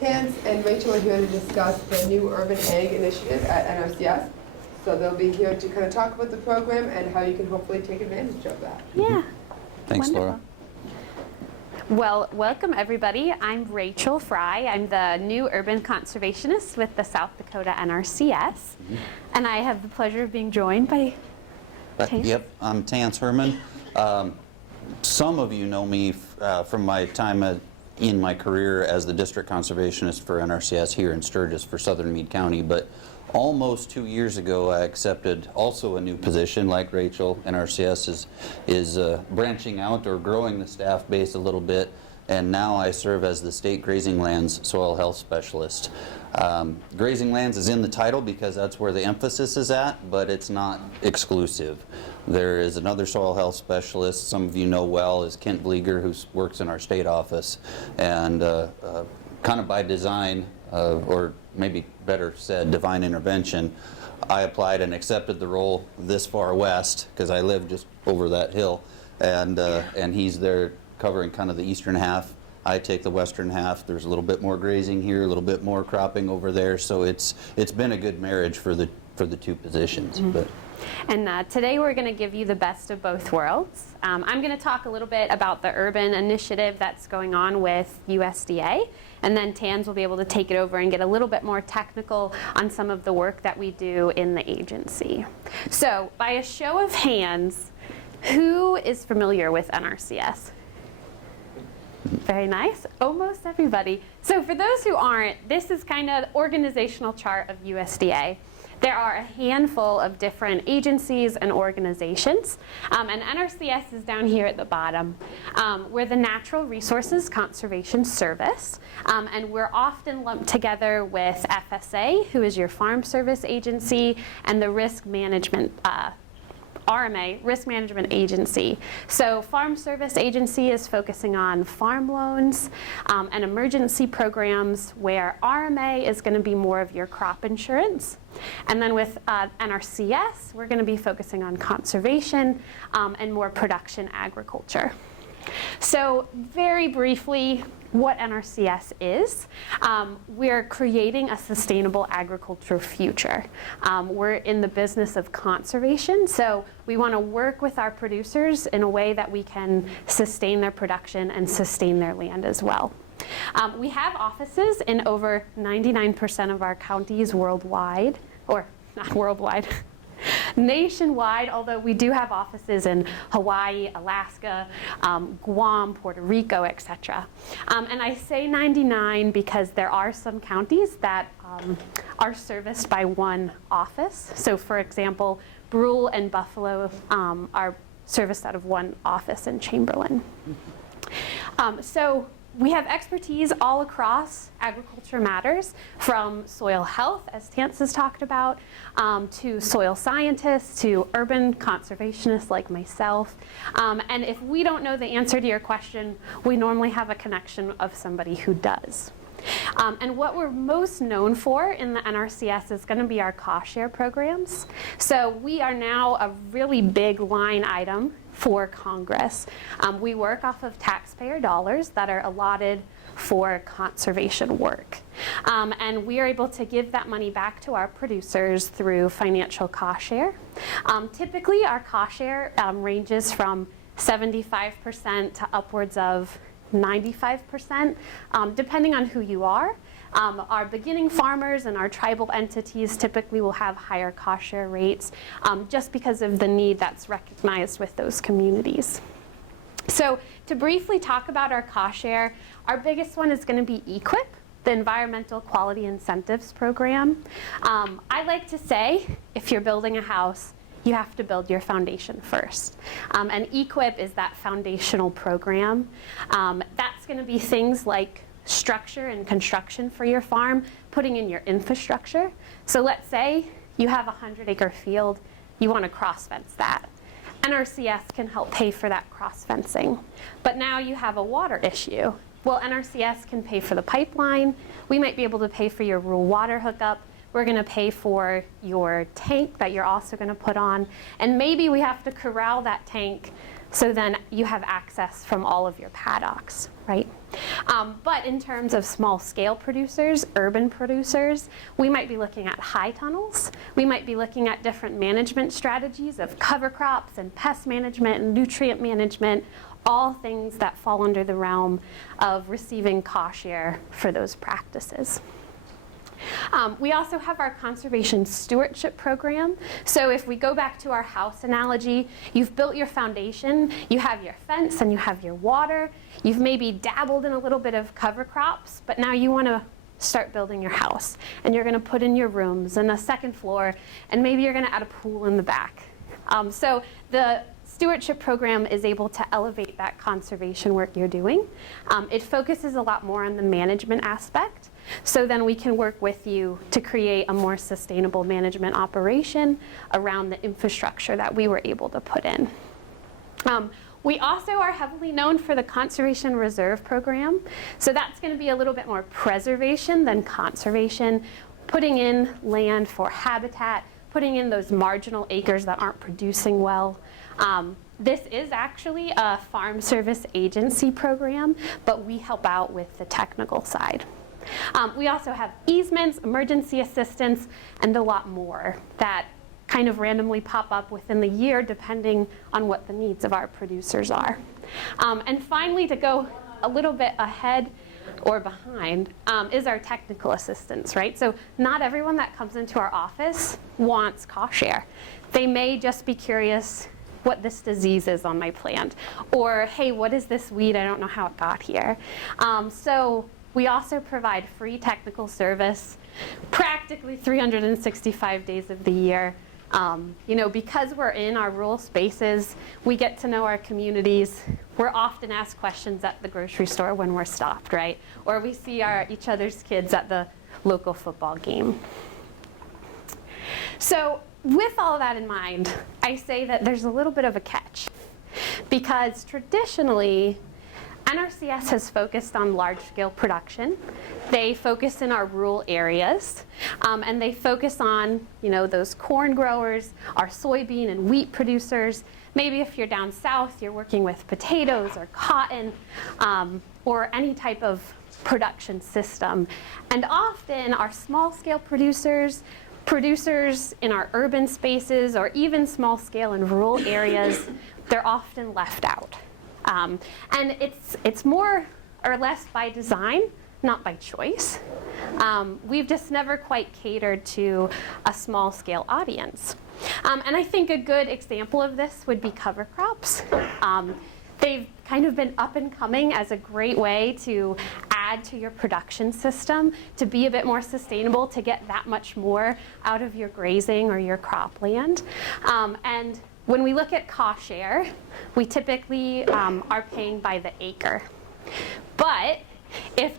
Tanse and Rachel are here to discuss the new Urban Ag Initiative at NRCS. So they'll be here to kind of talk about the program and how you can hopefully take advantage of that. Yeah. Thanks, Wonderful. Laura. Well, welcome everybody. I'm Rachel Frei. I'm the new urban conservationist with the South Dakota NRCS. And I have the pleasure of being joined by Tanse. Yep, I'm Tanse Herrmann. Some of you know me from my time in my career as the district conservationist for NRCS here in Sturgis for Southern Meade County, but almost 2 years ago I accepted also a new position like Rachel. NRCS is branching out or growing the staff base a little bit, and now I serve as the state grazing lands soil health specialist. Grazing lands is in the title because that's where the emphasis is at, but it's not exclusive. There is another soil health specialist some of you know well is Kent Vlieger, who works in our state office, and kind of by design, or maybe better said, divine intervention, I applied and accepted the role this far west because I live just over that hill, and he's there covering kind of the eastern half. I take the western half. There's a little bit more grazing here, a little bit more cropping over there, so it's been a good marriage for the two positions. Mm-hmm. But And today we're going to give you the best of both worlds. I'm going to talk a little bit about the urban initiative that's going on with USDA, and then Tanse will be able to take it over and get a little bit more technical on some of the work that we do in the agency. So by a show of hands, who is familiar with NRCS? Very nice. Almost everybody. So for those who aren't, this is kind of the organizational chart of USDA. There are a handful of different agencies and organizations, and NRCS is down here at the bottom. We're the Natural Resources Conservation Service, and we're often lumped together with FSA, who is your Farm Service Agency, and the Risk Management RMA, Risk Management Agency. So Farm Service Agency is focusing on farm loans and emergency programs, where RMA is going to be more of your crop insurance. And then with NRCS, we're going to be focusing on conservation and more production agriculture. So very briefly, what NRCS is, we're creating a sustainable agriculture future. We're in the business of conservation, so we want to work with our producers in a way that we can sustain their production and sustain their land as well. We have offices in over 99% of our counties worldwide, or not worldwide, nationwide, although we do have offices in Hawaii, Alaska, Guam, Puerto Rico, etc. And I say 99 because there are some counties that are serviced by one office. So for example, Brule and Buffalo are serviced out of one office in Chamberlain. So we have expertise all across agriculture matters, from soil health, as Tanse has talked about, to soil scientists, to urban conservationists like myself. And if we don't know the answer to your question, we normally have a connection of somebody who does. And what we're most known for in the NRCS is going to be our cost share programs. So we are now a really big line item for Congress. We work off of taxpayer dollars that are allotted for conservation work. And we are able to give that money back to our producers through financial cost share. Typically, our cost share ranges from 75% to upwards of 95%, depending on who you are. Our beginning farmers and our tribal entities typically will have higher cost share rates just because of the need that's recognized with those communities. So to briefly talk about our cost share, our biggest one is going to be EQIP, the Environmental Quality Incentives Program. I like to say, if you're building a house, you have to build your foundation first. And EQIP is that foundational program. That's going to be things like structure and construction for your farm, putting in your infrastructure. So let's say you have a 100-acre field, you want to cross-fence that. NRCS can help pay for that cross-fencing. But now you have a water issue. Well, NRCS can pay for the pipeline. We might be able to pay for your rural water hookup. We're going to pay for your tank that you're also going to put on. And maybe we have to corral that tank So then you have access from all of your paddocks, right? But in terms of small scale producers, urban producers, we might be looking at high tunnels. We might be looking at different management strategies of cover crops and pest management and nutrient management, all things that fall under the realm of receiving cost share for those practices. We also have our conservation stewardship program. So if we go back to our house analogy, you've built your foundation, you have your fence and you have your water, you've maybe dabbled in a little bit of cover crops, but now you want to start building your house. And you're going to put in your rooms and a second floor, and maybe you're going to add a pool in the back. So the stewardship program is able to elevate that conservation work you're doing. It focuses a lot more on the management aspect. So then we can work with you to create a more sustainable management operation around the infrastructure that we were able to put in. We also are heavily known for the Conservation Reserve Program. So that's going to be a little bit more preservation than conservation, putting in land for habitat, putting in those marginal acres that aren't producing well. This is actually a Farm Service Agency program, but we help out with the technical side. We also have easements, emergency assistance, and a lot more that kind of randomly pop up within the year depending on what the needs of our producers are. And finally, to go a little bit ahead or behind is our technical assistance, right? So not everyone that comes into our office wants cost share. They may just be curious what this disease is on my plant, or hey, what is this weed? I don't know how it got here. So we also provide free technical service practically 365 days of the year. You know, because we're in our rural spaces, we get to know our communities. We're often asked questions at the grocery store when we're stopped, right? Or we see each other's kids at the local football game. So with all of that in mind, I say that there's a little bit of a catch, because traditionally, NRCS has focused on large-scale production. They focus in our rural areas, and they focus on, you know, those corn growers, our soybean and wheat producers. Maybe if you're down south, you're working with potatoes or cotton, or any type of production system. And often our small-scale producers in our urban spaces, or even small-scale in rural areas, they're often left out. And it's more or less by design, not by choice. We've just never quite catered to a small-scale audience. And I think a good example of this would be cover crops. They've kind of been up and coming as a great way to add to your production system, to be a bit more sustainable, to get that much more out of your grazing or your cropland. And when we look at cost share, we typically are paying by the acre. But if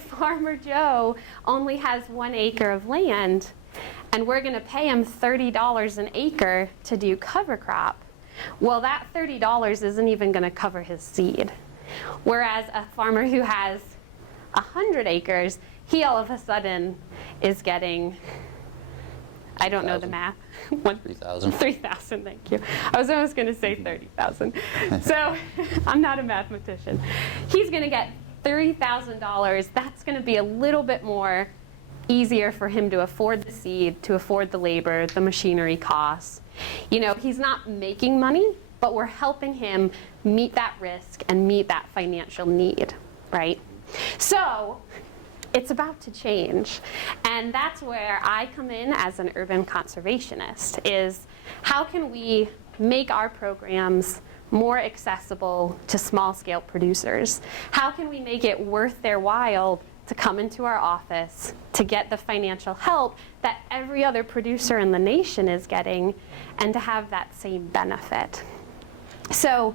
Farmer Joe only has 1 acre of land, and we're going to pay him $30 an acre to do cover crop, well, that $30 isn't even going to cover his seed. Whereas a farmer who has 100 acres, he all of a sudden is getting, I don't know the math. 3,000. 3,000, thank you. I was almost going to say 30,000. So I'm not a mathematician. He's going to get $30,000. That's going to be a little bit more easier for him to afford the seed, to afford the labor, the machinery costs. You know, he's not making money, but we're helping him meet that risk and meet that financial need, right? So it's about to change. And that's where I come in as an urban conservationist, is how can we make our programs more accessible to small-scale producers? How can we make it worth their while to come into our office, to get the financial help that every other producer in the nation is getting, and to have that same benefit? So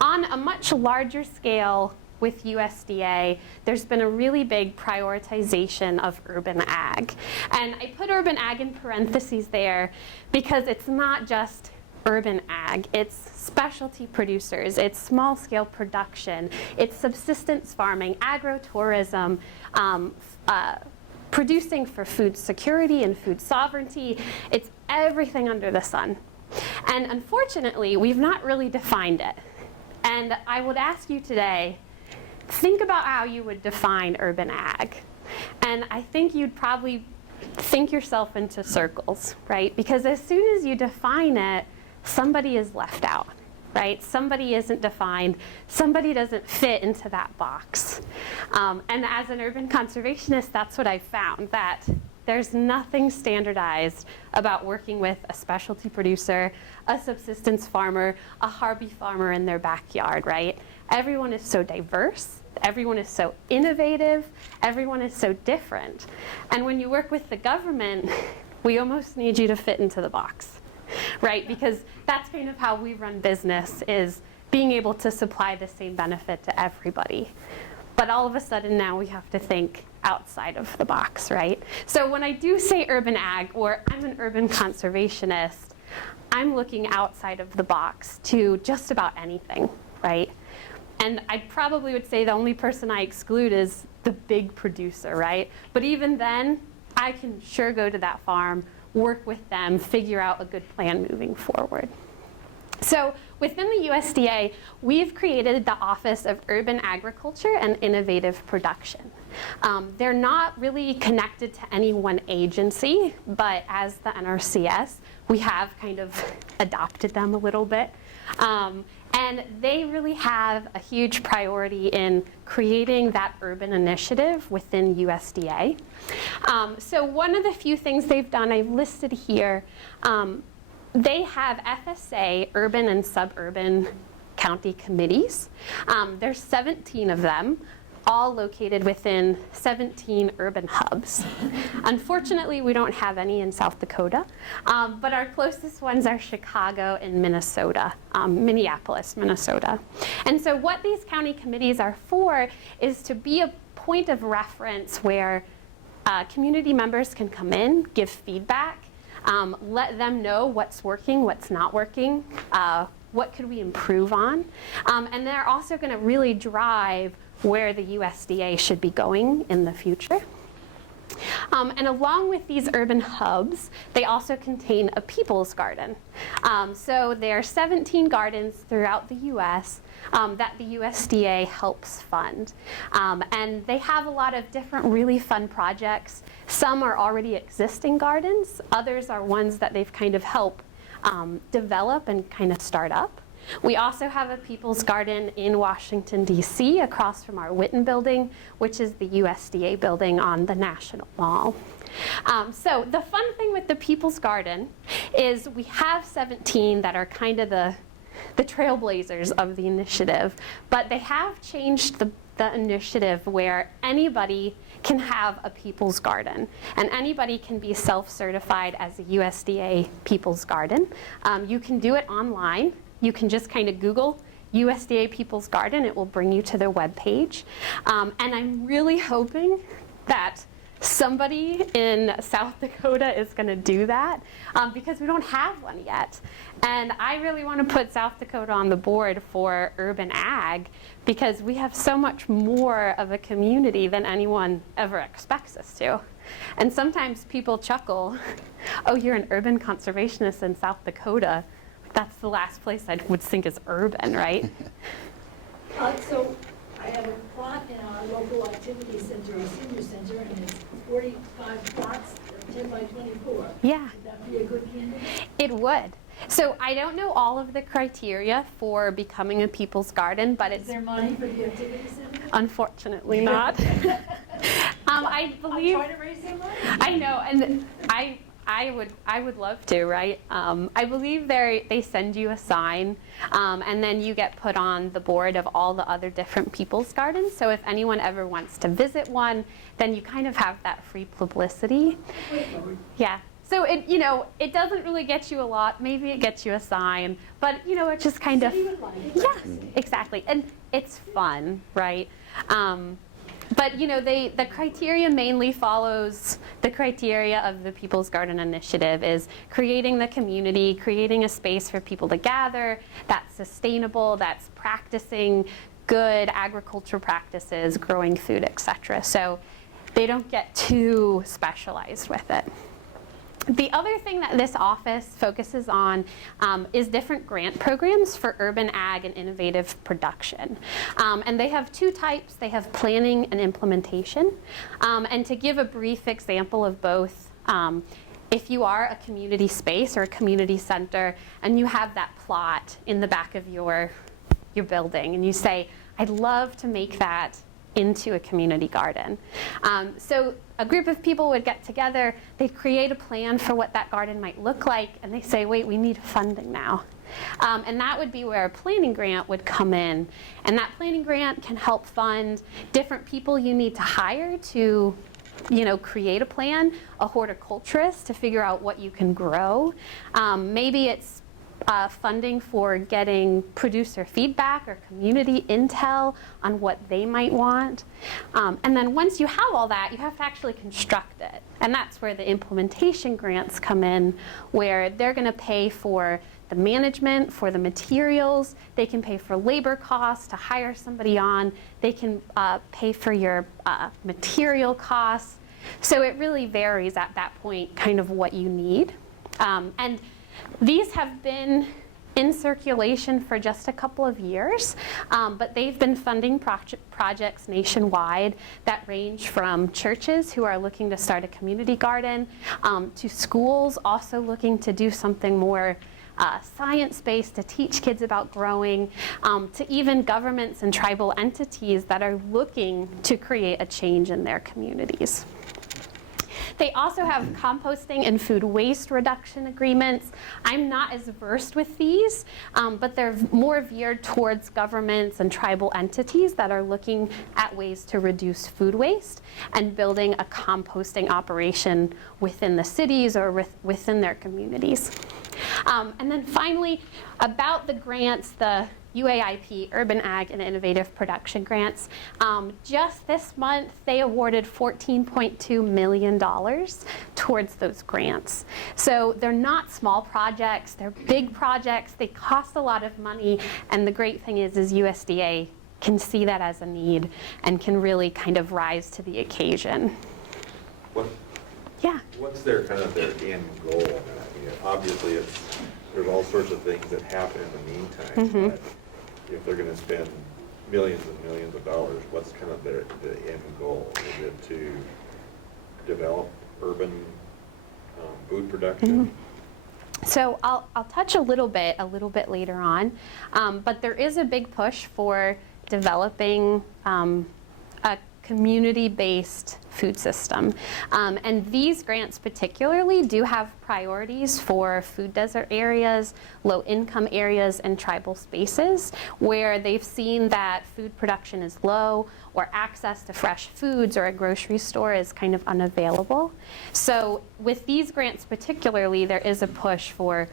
on a much larger scale with USDA, there's been a really big prioritization of urban ag. And I put urban ag in parentheses there because it's not just urban ag, it's specialty producers, it's small-scale production, it's subsistence farming, agro-tourism, producing for food security and food sovereignty. It's everything under the sun. And unfortunately, we've not really defined it. And I would ask you today, think about how you would define urban ag. And I think you'd probably think yourself into circles, right? Because as soon as you define it, somebody is left out, right? Somebody isn't defined. Somebody doesn't fit into that box. And as an urban conservationist, that's what I found, that there's nothing standardized about working with a specialty producer, a subsistence farmer, a hobby farmer in their backyard, right? Everyone is so diverse. Everyone is so innovative. Everyone is so different. And when you work with the government, we almost need you to fit into the box, right? Because that's kind of how we run business, is being able to supply the same benefit to everybody. But all of a sudden now we have to think outside of the box, right? So when I do say urban ag, or I'm an urban conservationist, I'm looking outside of the box to just about anything, right? And I probably would say the only person I exclude is the big producer, right? But even then, I can sure go to that farm, work with them, figure out a good plan moving forward. So within the USDA, we've created the Office of Urban Agriculture and Innovative Production. They're not really connected to any one agency, but as the NRCS, we have kind of adopted them a little bit. And they really have a huge priority in creating that urban initiative within USDA. So one of the few things they've done, I've listed here, they have FSA, urban and suburban county committees. There's 17 of them, all located within 17 urban hubs. Unfortunately, we don't have any in South Dakota, but our closest ones are Chicago and Minnesota, Minneapolis, Minnesota. And so what these county committees are for is to be a point of reference where community members can come in, give feedback, let them know what's working, what's not working, what could we improve on. And they're also going to really drive where the USDA should be going in the future. And along with these urban hubs, they also contain a people's garden. So there are 17 gardens throughout the US that the USDA helps fund. And they have a lot of different really fun projects. Some are already existing gardens. Others are ones that they've kind of helped develop and kind of start up. We also have a People's Garden in Washington, D.C., across from our Witten building, which is the USDA building on the National Mall. So the fun thing with the People's Garden is we have 17 that are kind of the trailblazers of the initiative, but they have changed the initiative where anybody can have a People's Garden, and anybody can be self-certified as a USDA People's Garden. You can do it online. You can just kind of Google USDA People's Garden. It will bring you to their webpage. And I'm really hoping that somebody in South Dakota is going to do that because we don't have one yet. And I really want to put South Dakota on the board for urban ag because we have so much more of a community than anyone ever expects us to. And sometimes people chuckle, oh, you're an urban conservationist in South Dakota. That's the last place I would think is urban, right? So I have a plot in our local activity center, our senior center, and it's 45 plots, 10 by 24. Yeah. Would that be a good candidate? It would. So I don't know all of the criteria for becoming a People's Garden, but Is it's there money for the activity center? unfortunately not. I believe. I'm trying to raise some money. I know, and I would love to, right? I believe they send you a sign, and then you get put on the board of all the other different People's Gardens. So if anyone ever wants to visit one, then you kind of have that free publicity. Yeah. So it doesn't really get you a lot. Maybe it gets you a sign, but it just kind of. Yes, exactly, and it's fun, right? But the criteria mainly follows the criteria of the People's Garden Initiative is creating the community, creating a space for people to gather that's sustainable, that's practicing good agriculture practices, growing food, etc. So they don't get too specialized with it. The other thing that this office focuses on is different grant programs for urban ag and innovative production. And they have two types. They have planning and implementation. And to give a brief example of both, if you are a community space or a community center and you have that plot in the back of your building and you say, I'd love to make that into a community garden. So a group of people would get together, they'd create a plan for what that garden might look like, and they say, wait, we need funding now. And that would be where a planning grant would come in. And that planning grant can help fund different people you need to hire to create a plan, a horticulturist to figure out what you can grow. Maybe it's funding for getting producer feedback or community intel on what they might want. And then once you have all that, you have to actually construct it. And that's where the implementation grants come in, where they're going to pay for the management, for the materials. They can pay for labor costs to hire somebody on. They can pay for your material costs. So it really varies at that point, kind of what you need. And these have been in circulation for just a couple of years, but they've been funding projects nationwide that range from churches who are looking to start a community garden, to schools also looking to do something more science-based to teach kids about growing, to even governments and tribal entities that are looking to create a change in their communities. They also have composting and food waste reduction agreements. I'm not as versed with these, but they're more geared towards governments and tribal entities that are looking at ways to reduce food waste and building a composting operation within the cities or within their communities. And then finally, about the grants, the UAIP, Urban Ag and Innovative Production Grants. Just this month, they awarded $14.2 million towards those grants. So they're not small projects, they're big projects, they cost a lot of money, and the great thing is USDA can see that as a need and can really kind of rise to the occasion. What's their end goal on that? I mean, obviously, there's all sorts of things that happen in the meantime, but if they're going to spend millions and millions of dollars, what's kind of the end goal? Is it to develop urban food production? So I'll touch a little bit later on, but there is a big push for developing a community-based food system. And these grants particularly do have priorities for food desert areas, low-income areas, and tribal spaces where they've seen that food production is low or access to fresh foods or a grocery store is kind of unavailable. So with these grants particularly, there is a push for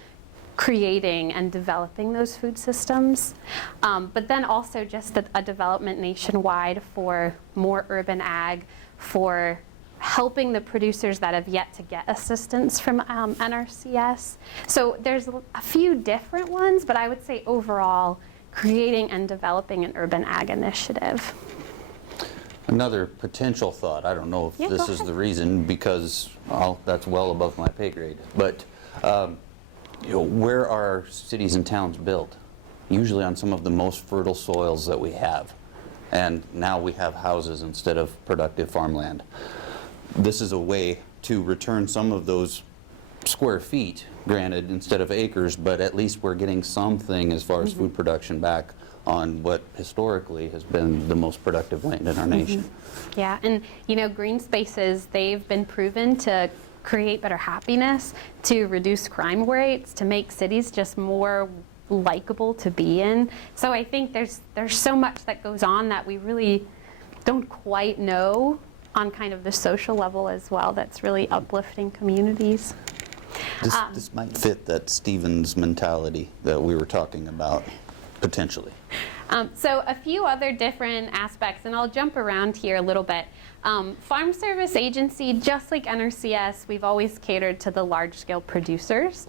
creating and developing those food systems, but then also just a development nationwide for more urban ag, for helping the producers that have yet to get assistance from NRCS. So there's a few different ones, but I would say overall, creating and developing an urban ag initiative. Another potential thought, I don't know if this is the reason, because that's well above my pay grade, but where are cities and towns built? Usually on some of the most fertile soils that we have. And now we have houses instead of productive farmland. This is a way to return some of those square feet, granted, instead of acres, but at least we're getting something as far as food production back on what historically has been the most productive land in our nation. Yeah, and green spaces, they've been proven to create better happiness, to reduce crime rates, to make cities just more likable to be in. So I think there's so much that goes on that we really don't quite know on kind of the social level as well that's really uplifting communities. This might fit that Stevens mentality that we were talking about, potentially. So a few other different aspects, and I'll jump around here a little bit. Farm Service Agency, just like NRCS, we've always catered to the large-scale producers,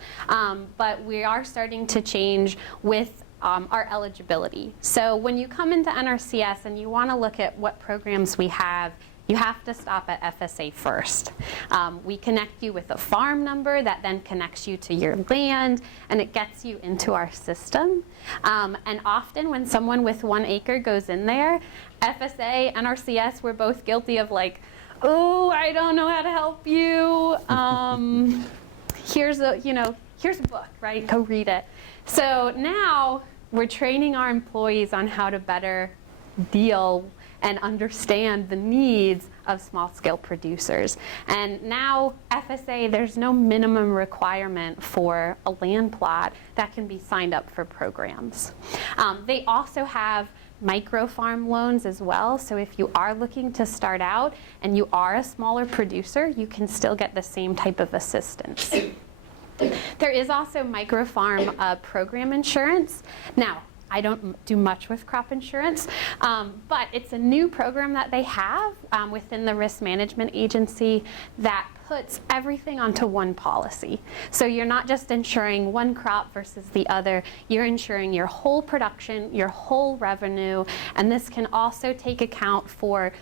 but we are starting to change with our eligibility. So when you come into NRCS and you want to look at what programs we have, you have to stop at FSA first. We connect you with a farm number that then connects you to your land, and it gets you into our system. And often when someone with 1 acre goes in there, FSA, NRCS, we're both guilty of like, oh, I don't know how to help you. Here's a book, right? Go read it. So now we're training our employees on how to better deal and understand the needs of small-scale producers. And now FSA, there's no minimum requirement for a land plot that can be signed up for programs. They also have micro farm loans as well. So if you are looking to start out and you are a smaller producer, you can still get the same type of assistance. There is also micro farm program insurance. Now, I don't do much with crop insurance, but it's a new program that they have within the risk management agency that puts everything onto one policy. So you're not just insuring one crop versus the other, you're insuring your whole production, your whole revenue, and this can also take account for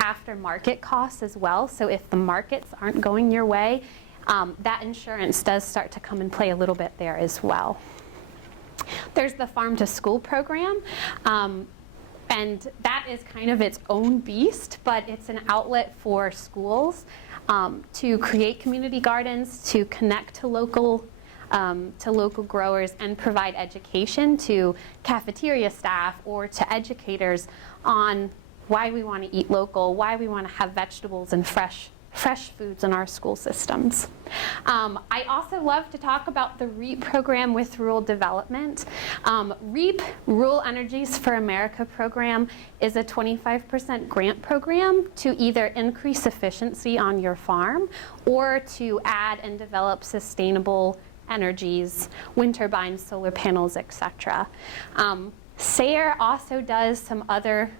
aftermarket costs as well. So if the markets aren't going your way, that insurance does start to come and play a little bit there as well. There's the Farm to School program, and that is kind of its own beast, but it's an outlet for schools to create community gardens, to connect to local growers and provide education to cafeteria staff or to educators on why we want to eat local, why we want to have vegetables and fresh foods in our school systems. I also love to talk about the REAP program with rural development. REAP, Rural Energies for America program, is a 25% grant program to either increase efficiency on your farm or to add and develop sustainable energies, wind turbines, solar panels, etc. SARE also does some other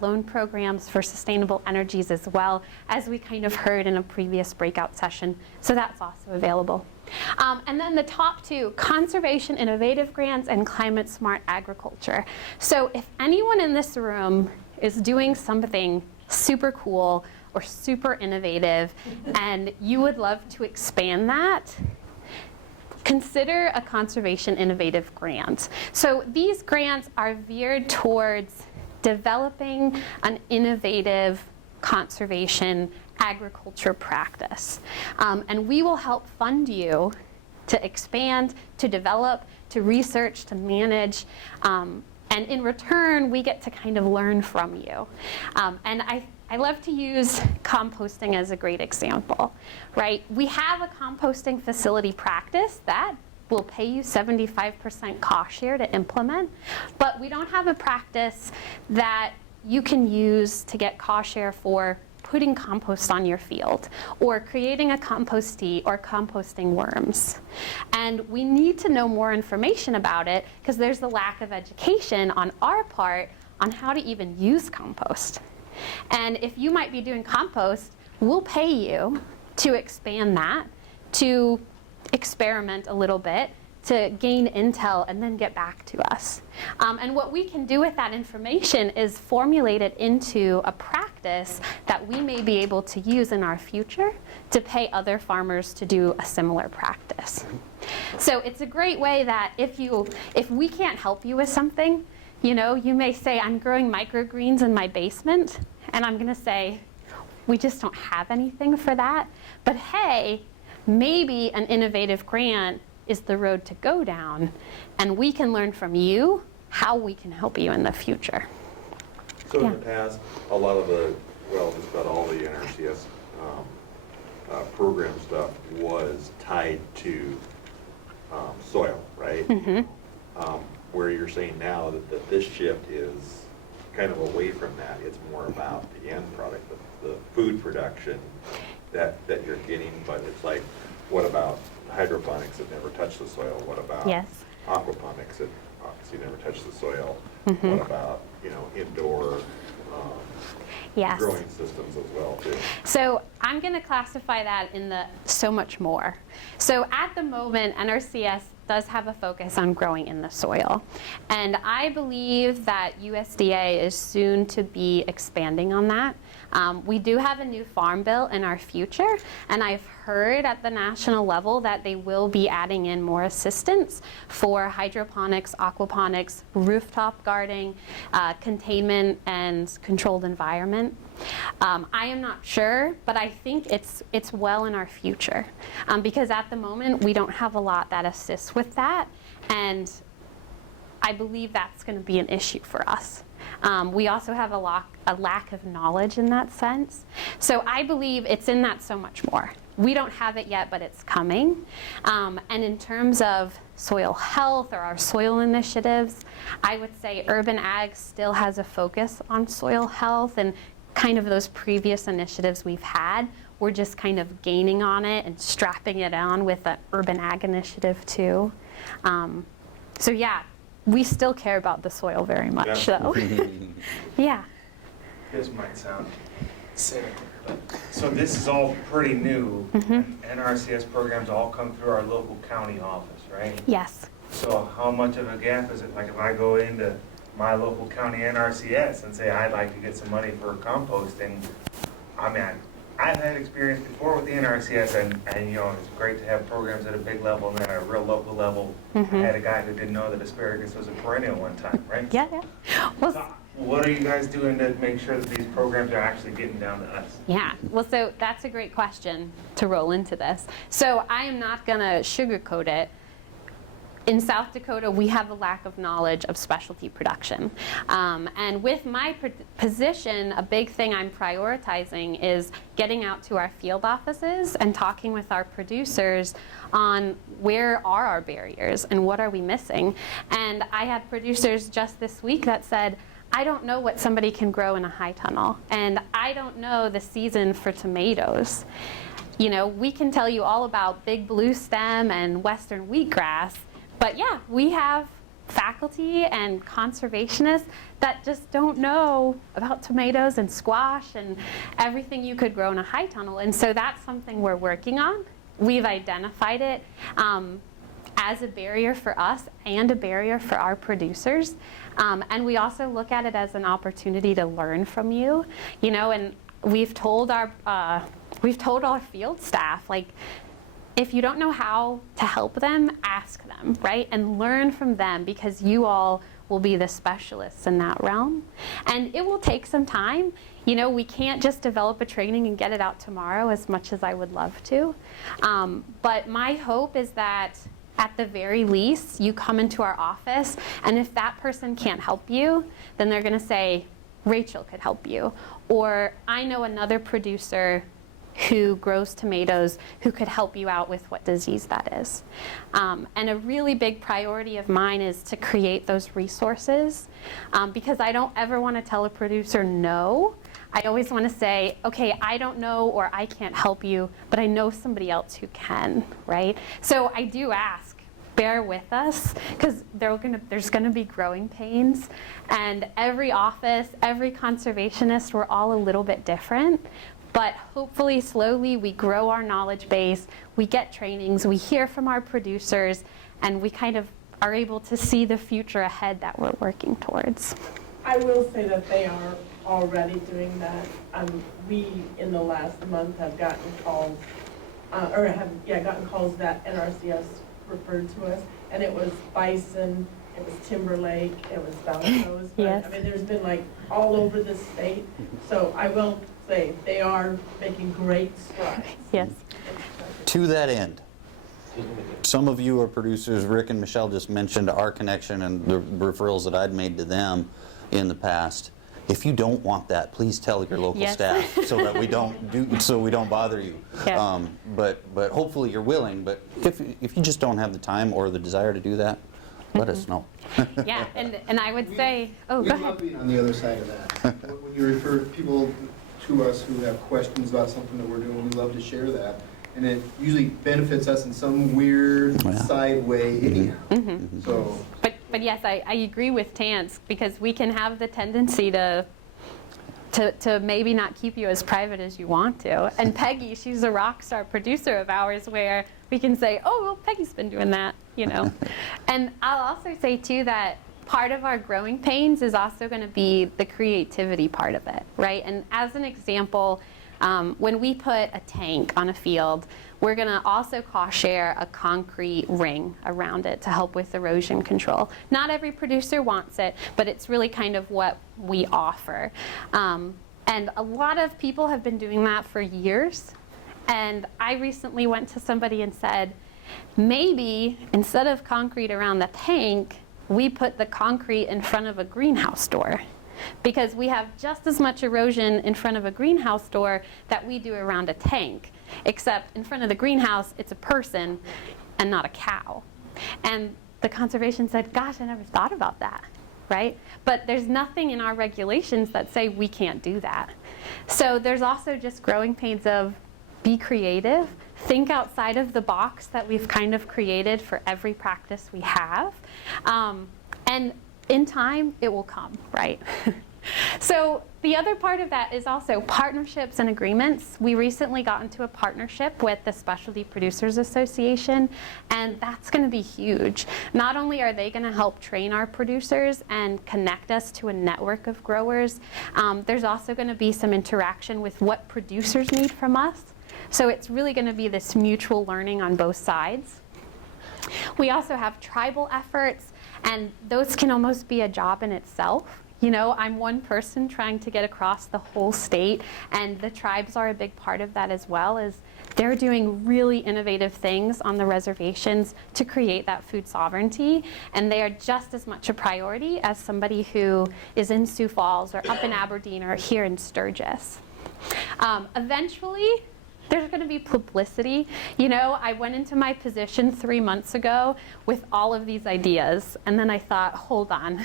loan programs for sustainable energies as well, as we kind of heard in a previous breakout session. So that's also available. And then the top two, conservation innovative grants and climate smart agriculture. So if anyone in this room is doing something super cool or super innovative and you would love to expand that, consider a conservation innovative grant. So these grants are geared towards developing an innovative conservation agriculture practice. And we will help fund you to expand, to develop, to research, to manage, and in return, we get to kind of learn from you. And I love to use composting as a great example, right? We have a composting facility practice that will pay you 75% cost share to implement, but we don't have a practice that you can use to get cost share for putting compost on your field or creating a compost tea or composting worms. And we need to know more information about it because there's a lack of education on our part on how to even use compost. And if you might be doing compost, we'll pay you to expand that, to experiment a little bit, to gain intel and then get back to us. And what we can do with that information is formulate it into a practice that we may be able to use in our future to pay other farmers to do a similar practice. So it's a great way that if we can't help you with something, you may say, I'm growing microgreens in my basement, and I'm gonna say, we just don't have anything for that. But hey, maybe an innovative grant is the road to go down, and we can learn from you how we can help you in the future. So in the past, a lot of just about all the NRCS program stuff was tied to soil, right? Mm-hmm. Where you're saying now that this shift is kind of away from that. It's more about the end product, the food production that you're getting, but it's like, what about hydroponics that never touch the soil? What about aquaponics that obviously never touch the soil? Mm-hmm. What about, indoor growing systems as well too? So I'm going to classify that in the so much more. So at the moment, NRCS does have a focus on growing in the soil. And I believe that USDA is soon to be expanding on that. We do have a new farm bill in our future, and I've heard at the national level that they will be adding in more assistance for hydroponics, aquaponics, rooftop gardening, containment, and controlled environment. I am not sure, but I think it's well in our future, because at the moment we don't have a lot that assists with that, and I believe that's going to be an issue for us. We also have a lack of knowledge in that sense. So I believe it's in that so much more. We don't have it yet, but it's coming. And in terms of soil health or our soil initiatives, I would say urban ag still has a focus on soil health, and kind of those previous initiatives we've had, we're just kind of gaining on it and strapping it on with the urban ag initiative too. So yeah, we still care about the soil very much, though. Yeah. This might sound cynical, but so this is all pretty new. NRCS programs all come through our local county office, right? Yes. So how much of a gap is it? Like if I go into my local county NRCS and say I'd like to get some money for composting, I mean, I've had experience before with the NRCS, and you know, it's great to have programs at a big level and then at a real local level. I had a guy who didn't know that asparagus was a perennial one time, right? Yeah. Well, So what are you guys doing to make sure that these programs are actually getting down to us? yeah. Well, so that's a great question to roll into this. So I am not going to sugarcoat it. In South Dakota, we have a lack of knowledge of specialty production. And with my position, a big thing I'm prioritizing is getting out to our field offices and talking with our producers on where are our barriers and what are we missing. And I had producers just this week that said, I don't know what somebody can grow in a high tunnel, and I don't know the season for tomatoes. You know, we can tell you all about big blue stem and western wheatgrass, but yeah, we have faculty and conservationists that just don't know about tomatoes and squash and everything you could grow in a high tunnel. And so that's something we're working on. We've identified it as a barrier for us and a barrier for our producers. And we also look at it as an opportunity to learn from you. You know, and we've told our field staff, like, if you don't know how to help them, ask them, right? And learn from them, because you all will be the specialists in that realm. And it will take some time. You know, we can't just develop a training and get it out tomorrow, as much as I would love to. But my hope is that at the very least, you come into our office, and if that person can't help you, then they're going to say, Rachel could help you. Or I know another producer who grows tomatoes who could help you out with what disease that is. And a really big priority of mine is to create those resources, because I don't ever want to tell a producer no. I always want to say, okay, I don't know, or I can't help you, but I know somebody else who can, right? So I do ask, bear with us, because there's going to be growing pains. And every office, every conservationist, we're all a little bit different. But hopefully, slowly, we grow our knowledge base, we get trainings, we hear from our producers, and we kind of are able to see the future ahead that we're working towards. I will say that they are already doing that. We, in the last month, have gotten calls, gotten calls that NRCS referred to us, and it was bison, it was Timberlake, it was Valco's. Yes. I mean, there's been like all over the state. So I will say they are making great strides. Yes. To that end, some of you are producers. Rick and Michelle just mentioned our connection and the referrals that I'd made to them in the past. If you don't want that, please tell your local Yes. staff so that we don't bother you. Yeah. But hopefully you're willing. But if you just don't have the time or the desire to do that, let us know. Yeah, and I would say, oh, We go love ahead. being on the other side of that. When you refer people to us who have questions about something that we're doing, we love to share that. And it usually benefits us in some weird Yeah. side way. So, But yes, I agree with Tanse, because we can have the tendency to maybe not keep you as private as you want to. And Peggy, she's a rock star producer of ours, where We can say, oh, well, Peggy's been doing that, you know. And I'll also say, too, that part of our growing pains is also going to be the creativity part of it, right? And as an example, when we put a tank on a field, we're going to also cost share a concrete ring around it to help with erosion control. Not every producer wants it, but it's really kind of what we offer. And a lot of people have been doing that for years. And I recently went to somebody and said, maybe instead of concrete around the tank, we put the concrete in front of a greenhouse door. Because we have just as much erosion in front of a greenhouse door that we do around a tank, except in front of the greenhouse, it's a person and not a cow. And the conservation said, gosh, I never thought about that, right? But there's nothing in our regulations that say we can't do that. So there's also just growing pains of be creative, think outside of the box that we've kind of created for every practice we have. And in time, it will come, right? So the other part of that is also partnerships and agreements. We recently got into a partnership with the Specialty Producers Association, and that's going to be huge. Not only are they going to help train our producers and connect us to a network of growers, there's also going to be some interaction with what producers need from us. So it's really going to be this mutual learning on both sides. We also have tribal efforts, and those can almost be a job in itself. You know, I'm one person trying to get across the whole state, and the tribes are a big part of that as well, as they're doing really innovative things on the reservations to create that food sovereignty, and they are just as much a priority as somebody who is in Sioux Falls or up in Aberdeen or here in Sturgis. Eventually, there's going to be publicity. You know, I went into my position 3 months ago with all of these ideas, and then I thought, hold on,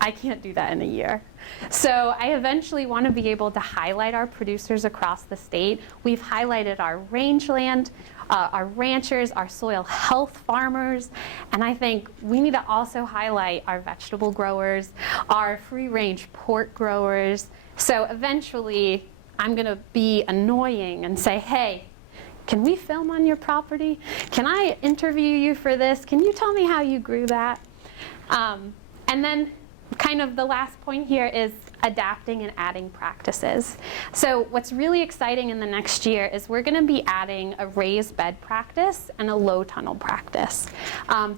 I can't do that in a year. So I eventually want to be able to highlight our producers across the state. We've highlighted our rangeland, our ranchers, our soil health farmers, and I think we need to also highlight our vegetable growers, our free-range pork growers. So eventually, I'm going to be annoying and say, hey, can we film on your property? Can I interview you for this? Can you tell me how you grew that? And then kind of the last point here is adapting and adding practices. So what's really exciting in the next year is we're going to be adding a raised bed practice and a low tunnel practice.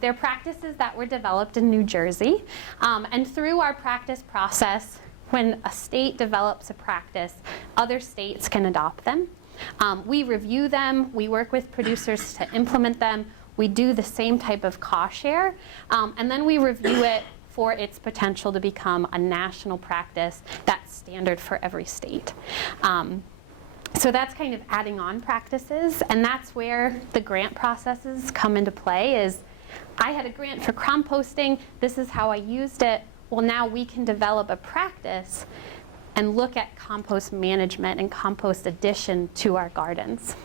They're practices that were developed in New Jersey. And through our practice process, when a state develops a practice, other states can adopt them. We review them, we work with producers to implement them, we do the same type of cost share, and then we review it for its potential to become a national practice that's standard for every state. So that's kind of adding on practices, and that's where the grant processes come into play. Is I had a grant for composting, this is how I used it. Well, now we can develop a practice and look at compost management and compost addition to our gardens.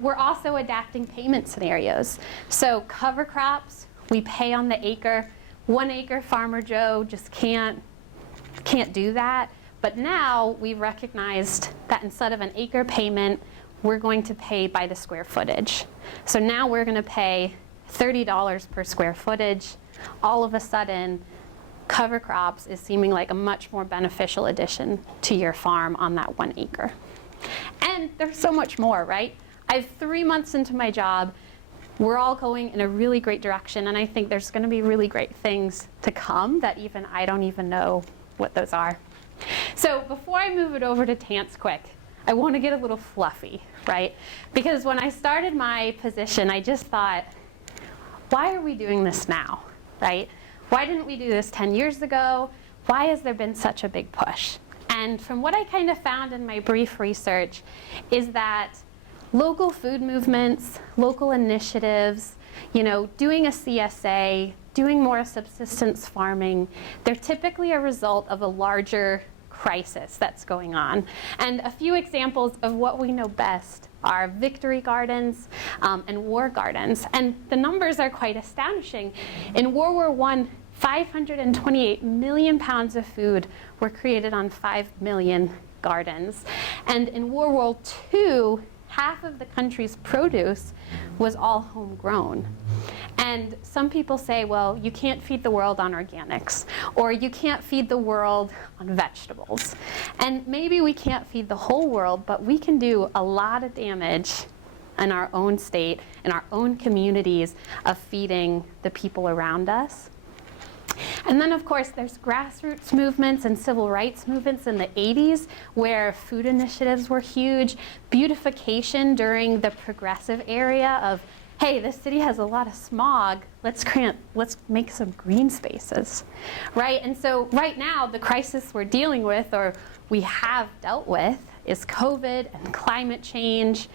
We're also adapting payment scenarios. So cover crops, we pay on the acre. 1 acre Farmer Joe just can't do that. But now we've recognized that instead of an acre payment, we're going to pay by the square footage. So now we're going to pay $30 per square footage. All of a sudden, cover crops is seeming like a much more beneficial addition to your farm on that 1 acre. And there's so much more, right? I've 3 months into my job. We're all going in a really great direction, and I think there's going to be really great things to come that even I don't even know what those are. So before I move it over to Tanse quick, I want to get a little fluffy, right? Because when I started my position, I just thought, why are we doing this now, right? Why didn't we do this 10 years ago? Why has there been such a big push? And from what I kind of found in my brief research is that local food movements, local initiatives, you know, doing a CSA, doing more subsistence farming, they're typically a result of a larger crisis that's going on. And a few examples of what we know best are victory gardens and war gardens. And the numbers are quite astonishing. In World War I, 528 million pounds of food were created on 5 million gardens. And in World War II, half of the country's produce was all homegrown. And some people say, well, you can't feed the world on organics, or you can't feed the world on vegetables. And maybe we can't feed the whole world, but we can do a lot of damage in our own state, in our own communities, of feeding the people around us. And then, of course, there's grassroots movements and civil rights movements in the 80s where food initiatives were huge. Beautification during the progressive era of, hey, this city has a lot of smog, let's make some green spaces, right? And so right now, the crisis we're dealing with, or we have dealt with, is COVID and climate change.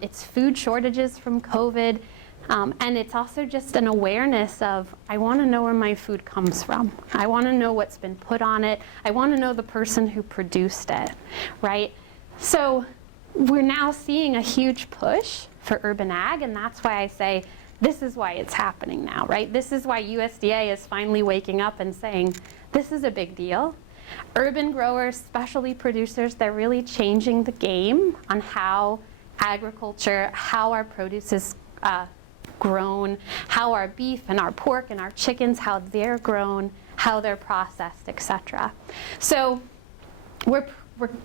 It's food shortages from COVID. And it's also just an awareness of, I want to know where my food comes from. I want to know what's been put on it. I want to know the person who produced it, right? So we're now seeing a huge push for urban ag, and that's why I say this is why it's happening now, right? This is why USDA is finally waking up and saying, this is a big deal. Urban growers, specialty producers, they're really changing the game on how agriculture, how our produce is grown, how our beef and our pork and our chickens, how they're grown, how they're processed, etc. So we're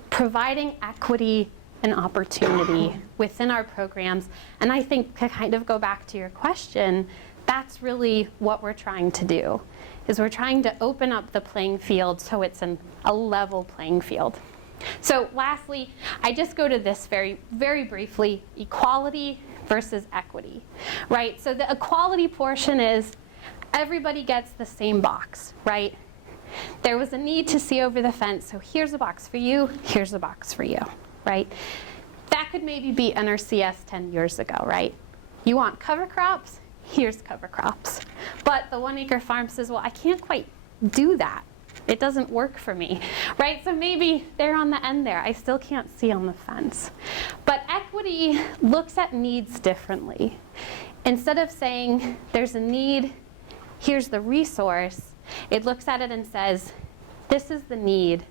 providing equity and opportunity within our programs. And I think, to kind of go back to your question, that's really what we're trying to do, is we're trying to open up the playing field so it's a level playing field. So lastly, I just go to this very, very briefly, equality versus equity, right? So the equality portion is everybody gets the same box, right? There was a need to see over the fence, so here's a box for you, here's a box for you, right? That could maybe be NRCS 10 years ago, right? You want cover crops? Here's cover crops. But the 1 acre farm says, well, I can't quite do that. It doesn't work for me, right? So maybe they're on the end there. I still can't see on the fence. But equity looks at needs differently. Instead of saying there's a need, here's the resource, it looks at it and says, this is the need.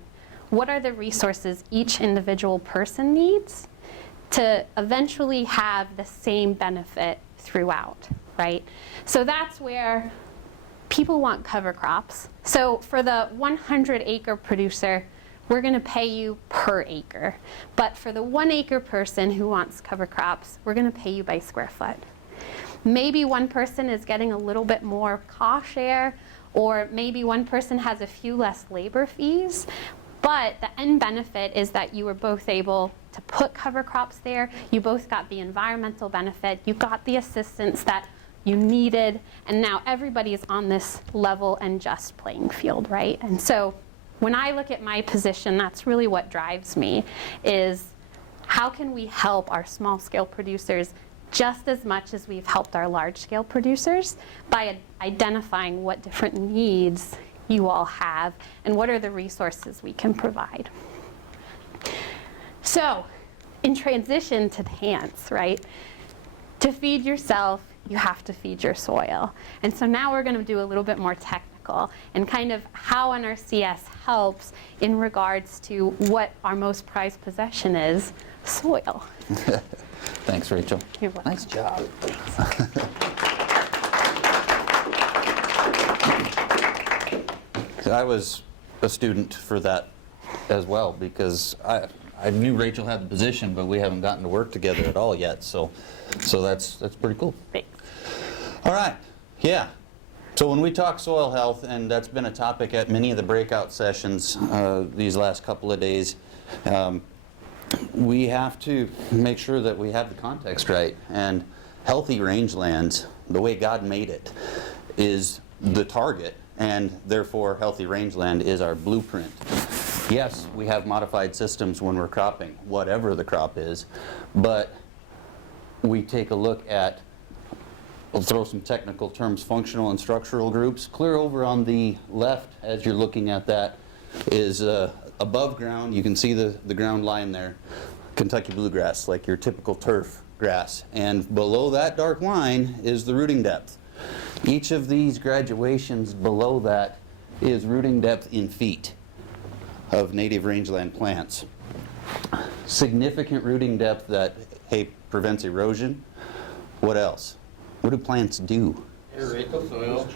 What are the resources each individual person needs to eventually have the same benefit throughout, right? So that's where people want cover crops. So for the 100 acre producer, we're going to pay you per acre. But for the 1 acre person who wants cover crops, we're going to pay you by square foot. Maybe one person is getting a little bit more cost share, or maybe one person has a few less labor fees. But the end benefit is that you were both able to put cover crops there. You both got the environmental benefit. You got the assistance that you needed, and now everybody is on this level and just playing field, right? And so when I look at my position, that's really what drives me, is how can we help our small scale producers just as much as we've helped our large scale producers by identifying what different needs you all have and what are the resources we can provide. So in transition to Tanse, right? To feed yourself, you have to feed your soil. And so now we're going to do a little bit more technical and kind of how NRCS helps in regards to what our most prized possession is, soil. Thanks, Rachel. You're welcome. Nice job. I was a student for that as well, because I knew Rachel had the position, but we haven't gotten to work together at all yet. So that's pretty cool. Thanks. All right, yeah. So when we talk soil health, and that's been a topic at many of the breakout sessions these last couple of days, we have to make sure that we have the context right. And healthy rangelands, the way God made it, is the target, and therefore healthy rangeland is our blueprint. Yes, we have modified systems when we're cropping, whatever the crop is, but we take a look at, we'll throw some technical terms, functional and structural groups. Clear over on the left, as you're looking at that, is above ground. You can see the ground line there, Kentucky bluegrass, like your typical turf grass. And below that dark line is the rooting depth. Each of these graduations below that is rooting depth in feet of native rangeland plants. Significant rooting depth that Hey, prevents erosion. What else? What do plants do? Aerate the soil.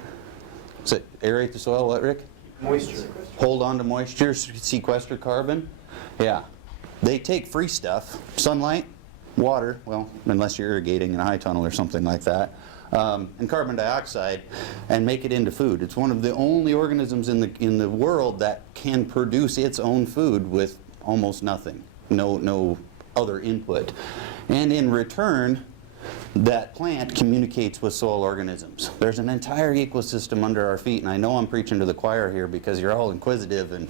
So aerate the soil, what, Rick? Moisture. Hold on to moisture, sequester carbon. Yeah. They take free stuff, sunlight, water, well, unless you're irrigating in a high tunnel or something like that, and carbon dioxide, and make it into food. It's one of the only organisms in the world that can produce its own food with almost nothing, no other input. And in return, that plant communicates with soil organisms. There's an entire ecosystem under our feet, and I know I'm preaching to the choir here because you're all inquisitive and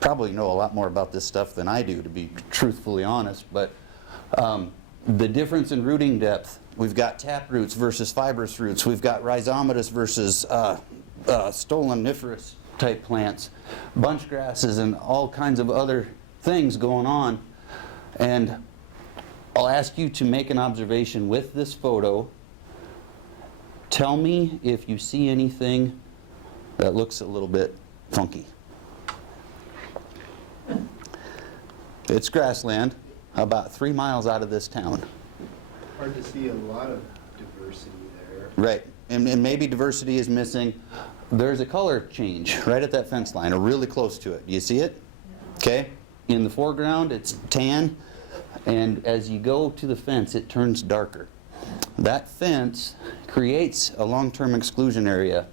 probably know a lot more about this stuff than I do, to be truthfully honest, but the difference in rooting depth, we've got tap roots versus fibrous roots, we've got rhizomatous versus stoloniferous type plants, bunch grasses, and all kinds of other things going on. And I'll ask you to make an observation with this photo. Tell me if you see anything that looks a little bit funky. It's grassland, about 3 miles out of this town. Hard to see a lot of diversity there. Right, and maybe diversity is missing. There's a color change right at that fence line, or really close to it. Do you see it? Okay. In the foreground, it's tan, and as you go to the fence, it turns darker. That fence creates a long-term exclusion area.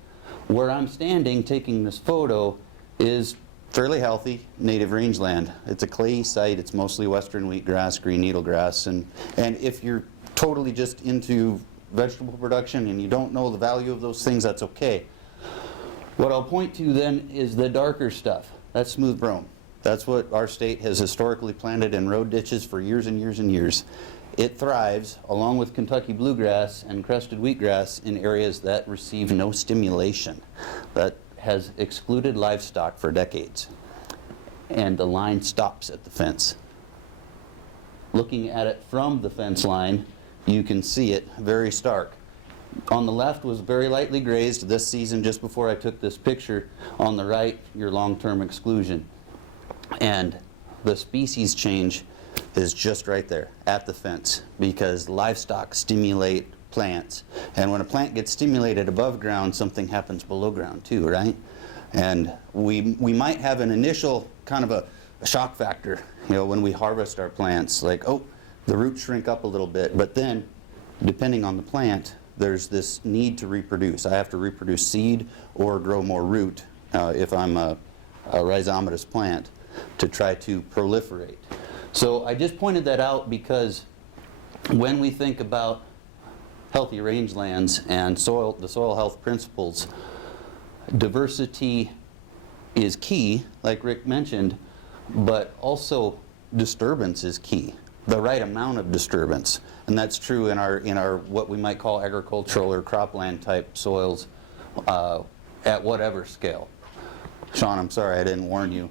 Where I'm standing taking this photo is fairly healthy native rangeland. It's a clay site. It's mostly western wheatgrass, green needlegrass, and if you're totally just into vegetable production and you don't know the value of those things, that's okay. What I'll point to then is the darker stuff. That's smooth brome. That's what our state has historically planted in road ditches for years and years and years. It thrives, along with Kentucky bluegrass and crested wheatgrass, in areas that receive no stimulation. That has excluded livestock for decades. And the line stops at the fence. Looking at it from the fence line, you can see it very stark. On the left was very lightly grazed this season just before I took this picture. On the right, your long-term exclusion. And the species change is just right there at the fence, because livestock stimulate plants. And when a plant gets stimulated above ground, something happens below ground too, right? And we might have an initial kind of a shock factor, you know, when we harvest our plants, like, oh, the roots shrink up a little bit, but then, depending on the plant, there's this need to reproduce. I have to reproduce seed or grow more root if I'm a rhizomatous plant, to try to proliferate. So I just pointed that out because when we think about healthy rangelands and the soil health principles, diversity is key, like Rick mentioned, but also disturbance is key. The right amount of disturbance. And that's true in our what we might call agricultural or cropland type soils at whatever scale. Sean, I'm sorry I didn't warn you.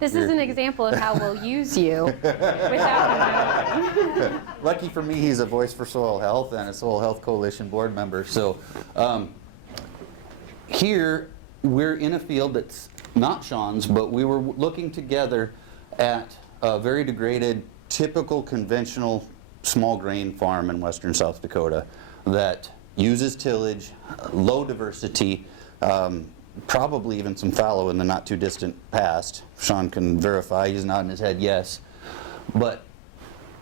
This is an example of how we'll use you without knowing. Lucky for me, he's a voice for soil health and a Soil Health Coalition board member. So here we're in a field that's not Sean's, but we were looking together at a very degraded, typical conventional small grain farm in western South Dakota that uses tillage, low diversity, probably even some fallow in the not too distant past. Sean can verify, he's nodding his head yes. But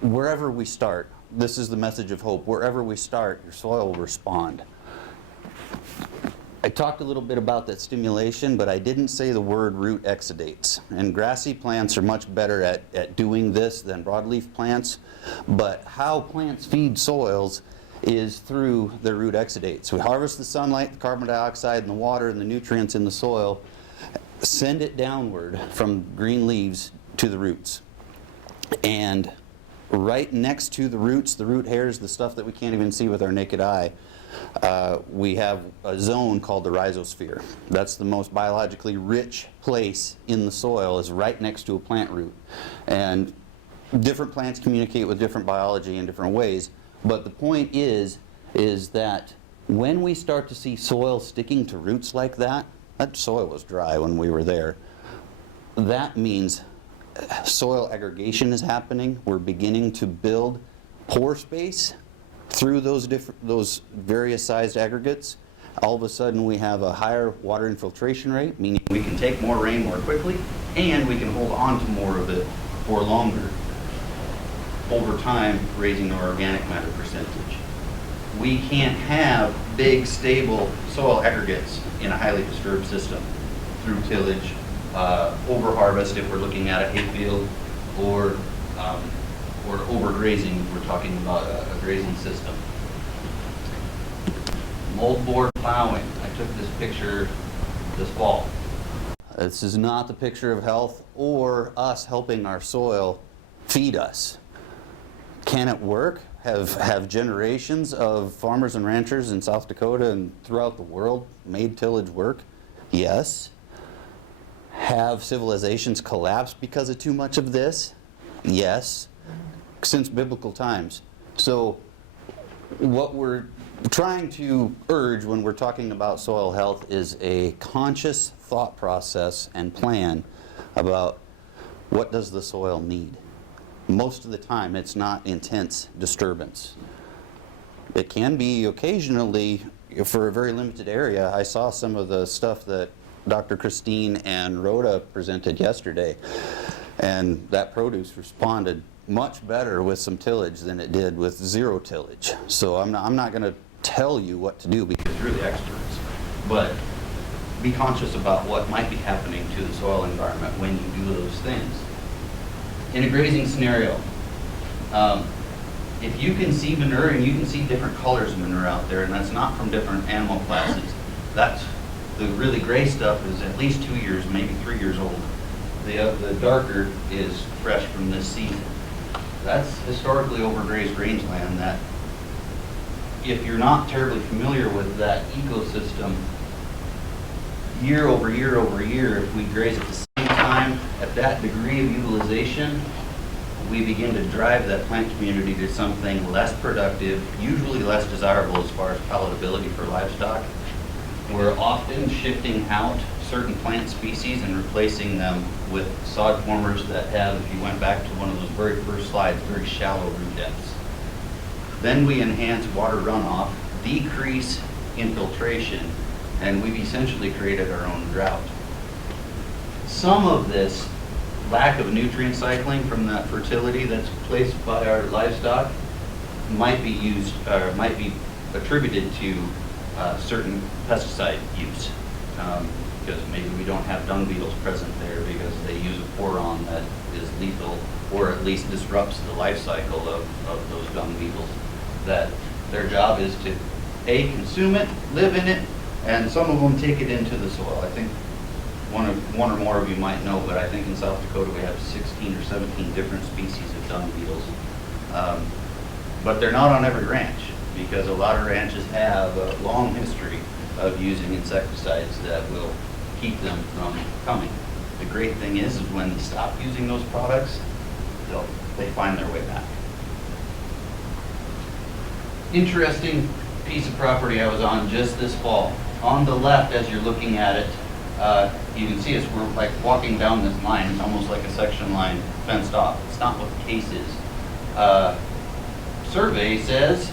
wherever we start, this is the message of hope, wherever we start, your soil will respond. I talked a little bit about that stimulation, but I didn't say the word root exudates. And grassy plants are much better at doing this than broadleaf plants. But how plants feed soils is through the root exudates. We harvest the sunlight, the carbon dioxide, and the water, and the nutrients in the soil, send it downward from green leaves to the roots. And right next to the roots, the root hairs, the stuff that we can't even see with our naked eye, we have a zone called the rhizosphere. That's the most biologically rich place in the soil, is right next to a plant root. And different plants communicate with different biology in different ways. But the point is that when we start to see soil sticking to roots like that soil was dry when we were there, that means soil aggregation is happening. We're beginning to build pore space through those various sized aggregates, all of a sudden we have a higher water infiltration rate, meaning we can take more rain more quickly, and we can hold on to more of it for longer, over time raising our organic matter percentage. We can't have big, stable soil aggregates in a highly disturbed system through tillage, over harvest if we're looking at a hayfield, or overgrazing if we're talking about a grazing system. Moldboard plowing. I took this picture this fall. This is not the picture of health or us helping our soil feed us. Can it work? Have generations of farmers and ranchers in South Dakota and throughout the world made tillage work? Yes. Have civilizations collapsed because of too much of this? Yes. Since biblical times. So what we're trying to urge when we're talking about soil health is a conscious thought process and plan about what does the soil need. Most of the time it's not intense disturbance. It can be occasionally for a very limited area. I saw some of the stuff that Dr. Christine and Rhoda presented yesterday, and that produce responded much better with some tillage than it did with zero tillage. So I'm not going to tell you what to do because you're the experts, but be conscious about what might be happening to the soil environment when you do those things. In a grazing scenario, if you can see manure, and you can see different colors of manure out there, and that's not from different animal classes, that's the really gray stuff is at least 2 years, maybe 3 years old. The darker is fresh from this season. That's historically overgrazed rangeland that, if you're not terribly familiar with that ecosystem, year over year over year, if we graze at the same time, at that degree of utilization, we begin to drive that plant community to something less productive, usually less desirable as far as palatability for livestock. We're often shifting out certain plant species and replacing them with sod formers that have, if you went back to one of those very first slides, very shallow root depths. Then we enhance water runoff, decrease infiltration, and we've essentially created our own drought. Some of this lack of nutrient cycling from that fertility that's placed by our livestock might be used, or might be attributed to certain pesticide use, because maybe we don't have dung beetles present there because they use a boron that is lethal, or at least disrupts the life cycle of those dung beetles. That their job is to A, consume it, live in it, and some of them take it into the soil. I think one or more of you might know, but I think in South Dakota we have 16 or 17 different species of dung beetles. But they're not on every ranch, because a lot of ranches have a long history of using insecticides that will keep them from coming. The great thing is when they stop using those products, they find their way back. Interesting piece of property I was on just this fall. On the left, as you're looking at it, you can see us, we're like walking down this line. It's almost like a section line fenced off. It's not what the case is. Survey says,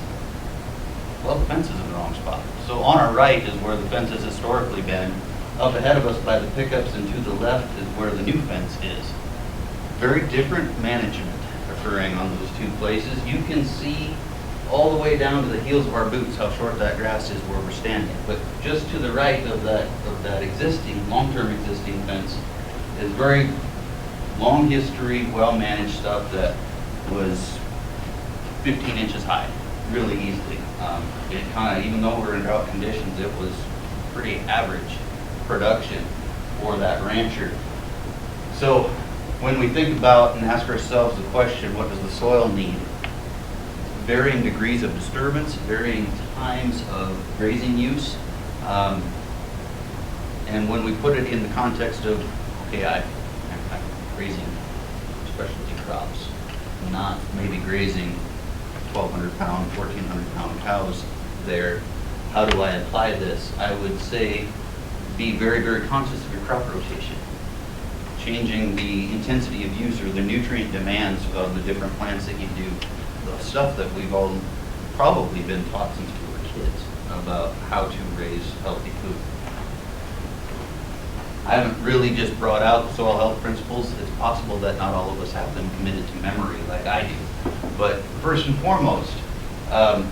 well, the fence is in the wrong spot. So on our right is where the fence has historically been. Up ahead of us by the pickups and to the left is where the new fence is. Very different management occurring on those two places. You can see all the way down to the heels of our boots how short that grass is where we're standing. But just to the right of that existing, long-term existing fence is very long history, well-managed stuff that was 15 inches high, really easily. It kind of, even though we're in drought conditions, it was pretty average production for that rancher. So when we think about and ask ourselves the question, what does the soil need? Varying degrees of disturbance, varying times of grazing use. And when we put it in the context of, okay, I'm grazing specialty crops, not maybe grazing 1,200 pound, 1,400 pound cows there, how do I apply this? I would say be very, very conscious of your crop rotation. Changing the intensity of use or the nutrient demands of the different plants that you do. the stuff that we've all probably been taught since we were kids about how to raise healthy food. I haven't really just brought out the soil health principles. It's possible that not all of us have them committed to memory like I do. But first and foremost, I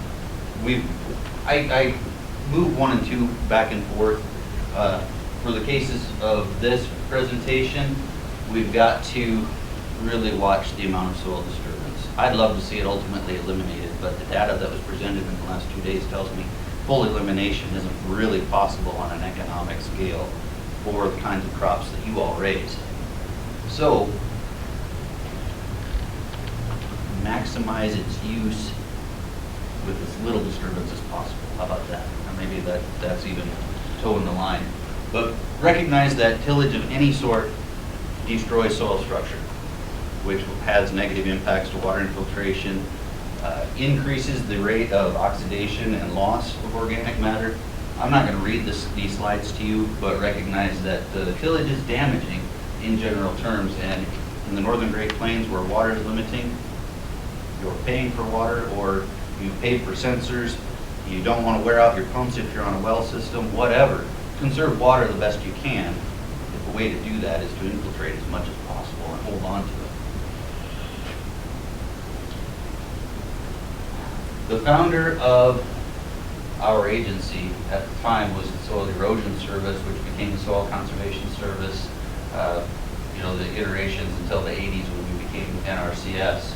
move 1 and 2 back and forth. For the cases of this presentation, we've got to really watch the amount of soil disturbance. I'd love to see it ultimately eliminated, but the data that was presented in the last 2 days tells me full elimination isn't really possible on an economic scale for the kinds of crops that you all raise. So, maximize its use with as little disturbance as possible. How about that? Or maybe that's even toeing the line. But recognize that tillage of any sort destroys soil structure, which has negative impacts to water infiltration, increases the rate of oxidation and loss of organic matter. I'm not going to read these slides to you, but recognize that tillage is damaging in general terms, and in the northern Great Plains where water is limiting, you're paying for water, or you pay for sensors, you don't want to wear out your pumps if you're on a well system, whatever. Conserve water the best you can. But the way to do that is to infiltrate as much as possible and hold on to it. The founder of our agency at the time was the Soil Erosion Service, which became the Soil Conservation Service, the iterations until the 80s when we became NRCS.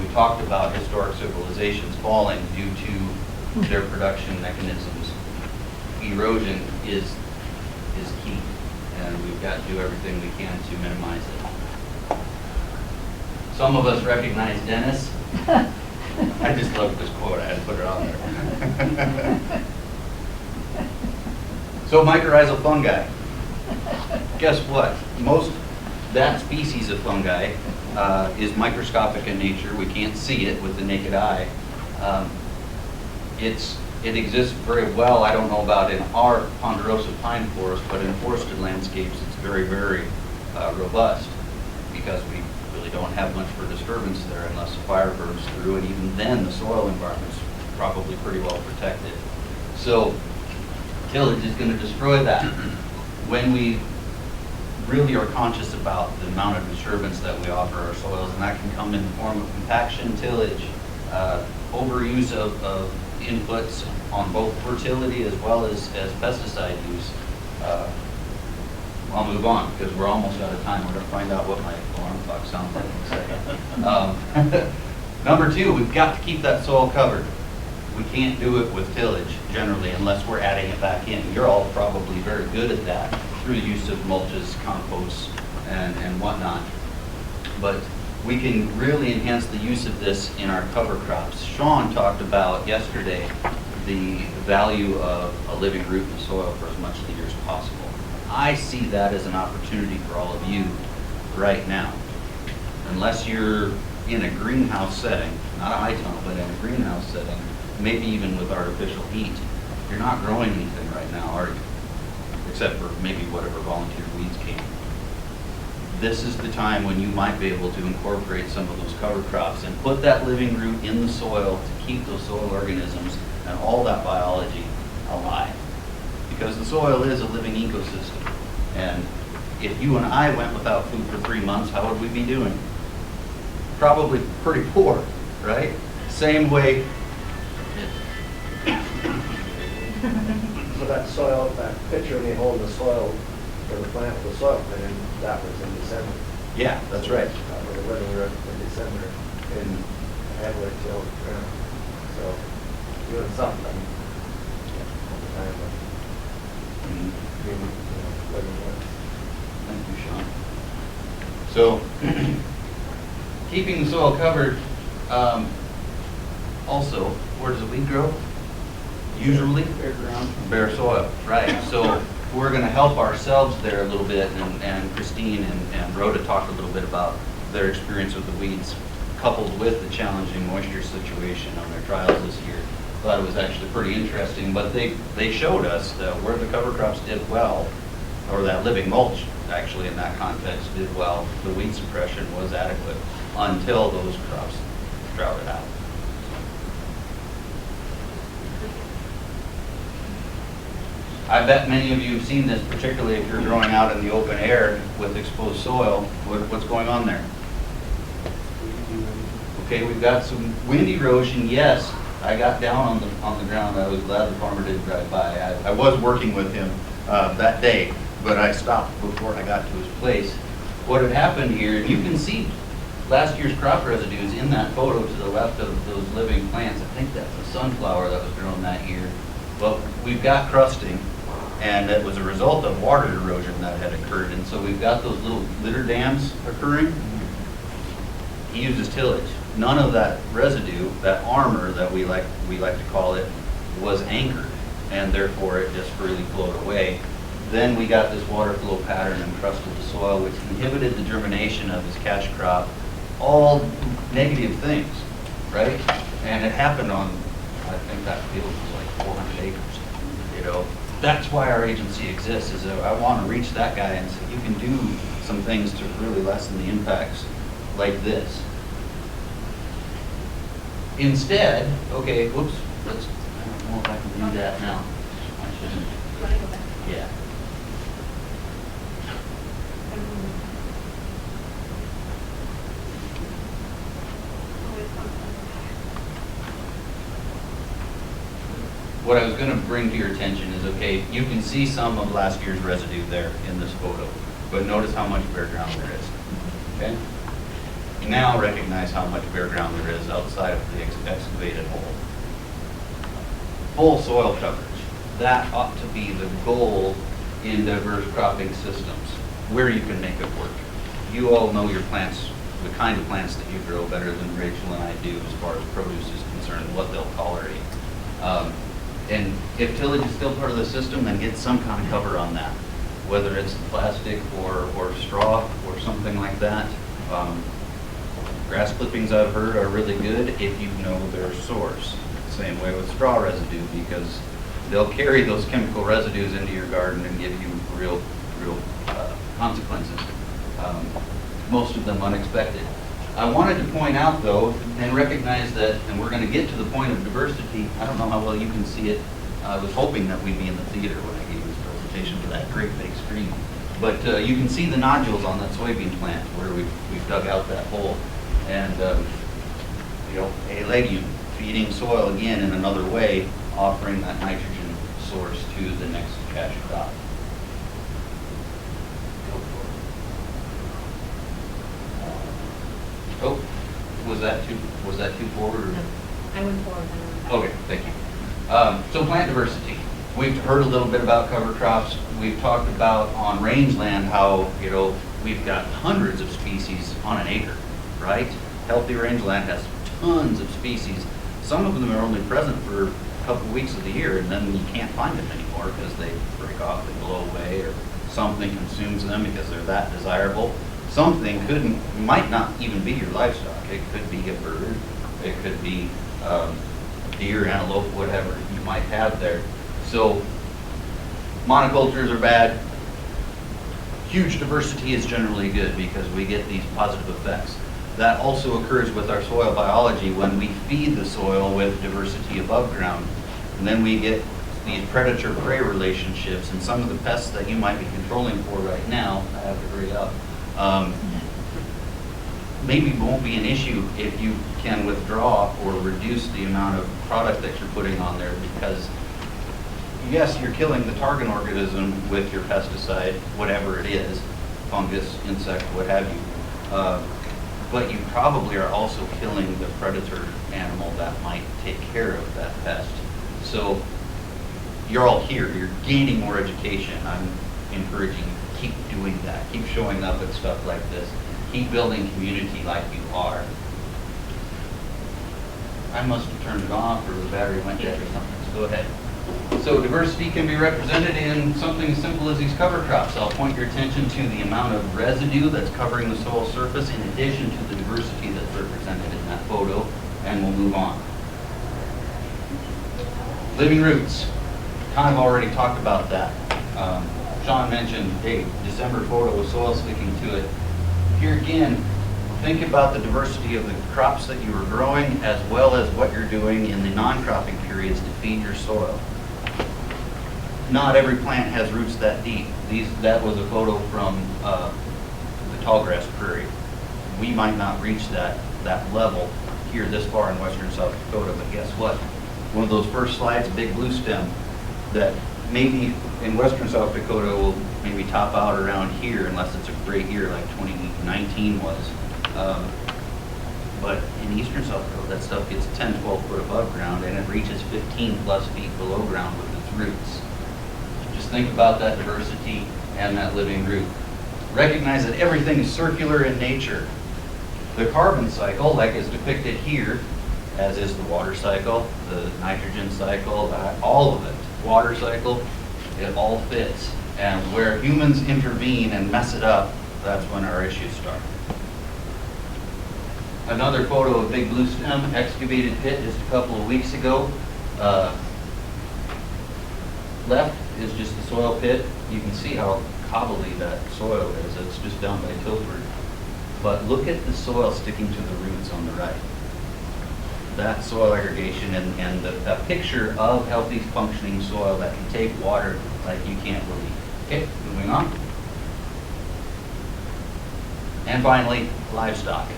We talked about historic civilizations falling due to their production mechanisms. Erosion is key, and we've got to do everything we can to minimize it. Some of us recognize Dennis. I just love this quote. I had to put it on there. So mycorrhizal fungi. Guess what? That species of fungi is microscopic in nature. We can't see it with the naked eye. It exists very well. I don't know about in our ponderosa pine forest, but in forested landscapes, it's very, very robust because we really don't have much for disturbance there unless a fire burns through, and even then the soil environment's probably pretty well protected. So tillage is going to destroy that. When we really are conscious about the amount of disturbance that we offer our soils, and that can come in the form of compaction, tillage, overuse of inputs on both fertility as well as pesticide use. I'll move on because we're almost out of time. We're going to find out what my alarm clock sounds like in a second. Number 2, we've got to keep that soil covered. We can't do it with tillage generally unless we're adding it back in. You're all probably very good at that through the use of mulches, composts, and whatnot. But we can really enhance the use of this in our cover crops. Sean talked about yesterday the value of a living root in the soil for as much of the year as possible. I see that as an opportunity for all of you right now. Unless you're in a greenhouse setting, not a high tunnel, but in a greenhouse setting, maybe even with artificial heat, you're not growing anything right now, are you? Except for maybe whatever volunteer weeds came. This is the time when you might be able to incorporate some of those cover crops and put that living root in the soil to keep those soil organisms and all that biology alive. Because the soil is a living ecosystem. And if you and I went without food for 3 months, how would we be doing? Probably pretty poor, right? Same way. So that soil, that picture when you hold the soil for the plant, the soil plan, that was in December. Yeah, that's right. That was a living root in December in heavily tilled ground. So doing something all the time, but being, living roots. Thank you, Sean. So, keeping the soil covered, also, where does the weed grow? Usually? Bare ground. Bare soil, right. So we're going to help ourselves there a little bit, and Christine and Rhoda talked a little bit about their experience with the weeds, coupled with the challenging moisture situation on their trials this year. Thought it was actually pretty interesting, but they showed us that where the cover crops did well, or that living mulch actually in that context did well, the weed suppression was adequate. until those crops drought it out. I bet many of you have seen this, particularly if you're growing out in the open air with exposed soil. What's going on there? Okay, we've got some wind erosion. Yes, I got down on the ground. I was glad the farmer didn't drive by. I was working with him that day, but I stopped before I got to his place. What had happened here, and you can see last year's crop residues in that photo to the left of those living plants. I think that's a sunflower that was grown that year. Well, we've got crusting, and it was a result of water erosion that had occurred. And so we've got those little litter dams occurring. He uses tillage. None of that residue, that armor that we like to call it, was anchored, and therefore it just freely flowed away. Then we got this water flow pattern and crusted the soil, which inhibited the germination of his cash crop. All negative things, right? And it happened on, I think that field was like 400 acres, you know? That's why our agency exists, is that I want to reach that guy and say, you can do some things to really lessen the impacts like this. Instead, okay, whoops, I don't know if I can do that now. I shouldn't. Yeah. What I was going to bring to your attention is, okay, you can see some of last year's residue there in this photo, but notice how much bare ground there is, okay? Now recognize how much bare ground there is outside of the excavated hole. Full soil coverage. That ought to be the goal in diverse cropping systems, where you can make it work. You all know your plants, the kind of plants that you grow better than Rachel and I do as far as produce is concerned, what they'll tolerate. And if tillage is still part of the system, then get some kind of cover on that, whether it's plastic or straw or something like that. Grass clippings, I've heard, are really good if you know their source. Same way with straw residue, because they'll carry those chemical residues into your garden and give you real consequences. Most of them unexpected. I wanted to point out, though, and recognize that, and we're going to get to the point of diversity. I don't know how well you can see it. I was hoping that we'd be in the theater when I gave this presentation for that great big screen. But you can see the nodules on that soybean plant where we've dug out that hole. And, you know, a legume feeding soil again in another way, offering that nitrogen source to the next cash crop. Oh, was that too forward? Or? No, I went forward. Okay, thank you. So plant diversity. We've heard a little bit about cover crops. We've talked about on rangeland how, you know, we've got hundreds of species on an acre, right? Healthy rangeland has tons of species. Some of them are only present for a couple of weeks of the year, and then you can't find them anymore because they break off, they blow away, or something consumes them because they're that desirable. Something might not even be your livestock. It could be a bird. It could be deer, antelope, whatever you might have there. So monocultures are bad. Huge diversity is generally good because we get these positive effects. That also occurs with our soil biology when we feed the soil with diversity above ground. And then we get these predator-prey relationships, and some of the pests that you might be controlling for right now, I have to hurry up, maybe won't be an issue if you can withdraw or reduce the amount of product that you're putting on there, because yes, you're killing the target organism with your pesticide, whatever it is, fungus, insect, what have you, but you probably are also killing the predator animal that might take care of that pest. So you're all here, you're gaining more education. I'm encouraging you, keep doing that, keep showing up at stuff like this, keep building community like you are. I must have turned it off or the battery went dead or something, so go ahead. So diversity can be represented in something as simple as these cover crops. I'll point your attention to the amount of residue that's covering the soil surface in addition to the diversity that's represented in that photo, and we'll move on. Living roots, kind of already talked about that. Sean mentioned, hey, December photo with soil sticking to it. Here again, think about the diversity of the crops that you are growing as well as what you're doing in the non-cropping periods to feed your soil. Not every plant has roots that deep. That was a photo from the tallgrass prairie. We might not reach that level here this far in western South Dakota, but guess what? One of those first slides, big blue stem, that maybe in western South Dakota will maybe top out around here unless it's a great year like 2019 was. But in eastern South Dakota, that stuff gets 10, 12 foot above ground and it reaches 15 plus feet below ground with its roots. Just think about that diversity and that living root. Recognize that everything is circular in nature. The carbon cycle, like is depicted here, as is the water cycle, the nitrogen cycle, all of it, water cycle, it all fits. And where humans intervene and mess it up, that's when our issues start. Another photo of big blue stem, excavated pit just a couple of weeks ago. Left is just the soil pit. You can see how cobbly that soil is. It's just down by Tilford. But look at the soil sticking to the roots on the right. That soil aggregation and a picture of healthy functioning soil that can take water like you can't believe. Okay, moving on. And finally, livestock.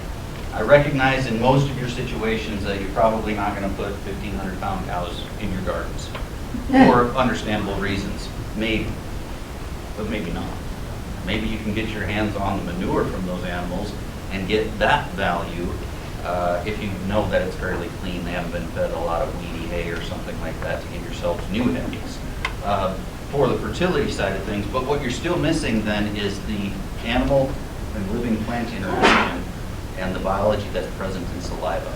I recognize in most of your situations that you're probably not going to put 1,500-pound cows in your gardens for understandable reasons. Maybe, but maybe not. Maybe you can get your hands on the manure from those animals and get that value if you know that it's fairly clean, they haven't been fed a lot of weedy hay or something like that to give yourselves new heavies. For the fertility side of things, but what you're still missing then is the animal and living plant interaction and the biology that's present in saliva.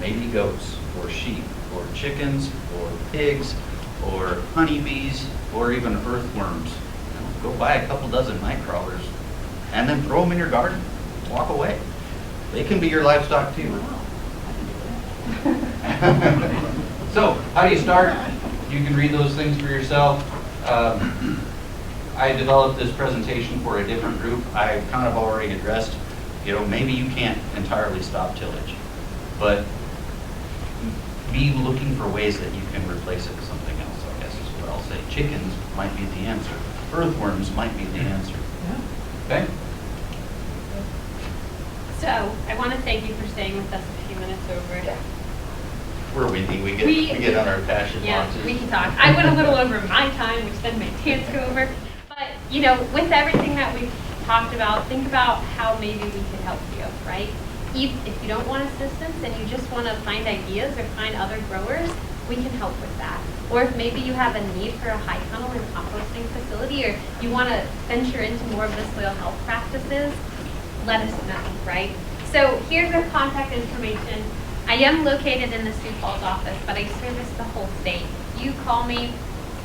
Maybe goats, or sheep, or chickens, or pigs, or honeybees, or even earthworms. Go buy a couple dozen night crawlers and then throw them in your garden. Walk away. They can be your livestock too. So, how do you start? You can read those things for yourself. I developed this presentation for a different group. I kind of already addressed, maybe you can't entirely stop tillage, but be looking for ways that you can replace it with something else, I guess is what I'll say. Chickens might be the answer. Earthworms might be the answer. Okay? So, I want to thank you for staying with us a few minutes over. We're windy. We get on our passion launches. Yeah, we can talk. I went a little over my time, which then made Tanse go over. But, with everything that we've talked about, think about how maybe we could help you, right? If you don't want assistance and you just want to find ideas or find other growers, we can help with that. Or if maybe you have a need for a high tunnel and composting facility, or you want to venture into more of the soil health practices, let us know, right? So here's our contact information. I am located in the Sioux Falls office, but I service the whole state. You call me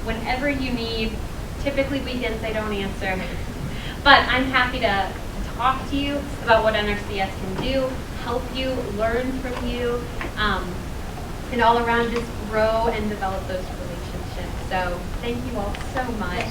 whenever you need. Typically weekends I don't answer. But I'm happy to talk to you about what NRCS can do, help you, learn from you, and all around just grow and develop those relationships. So thank you all so much.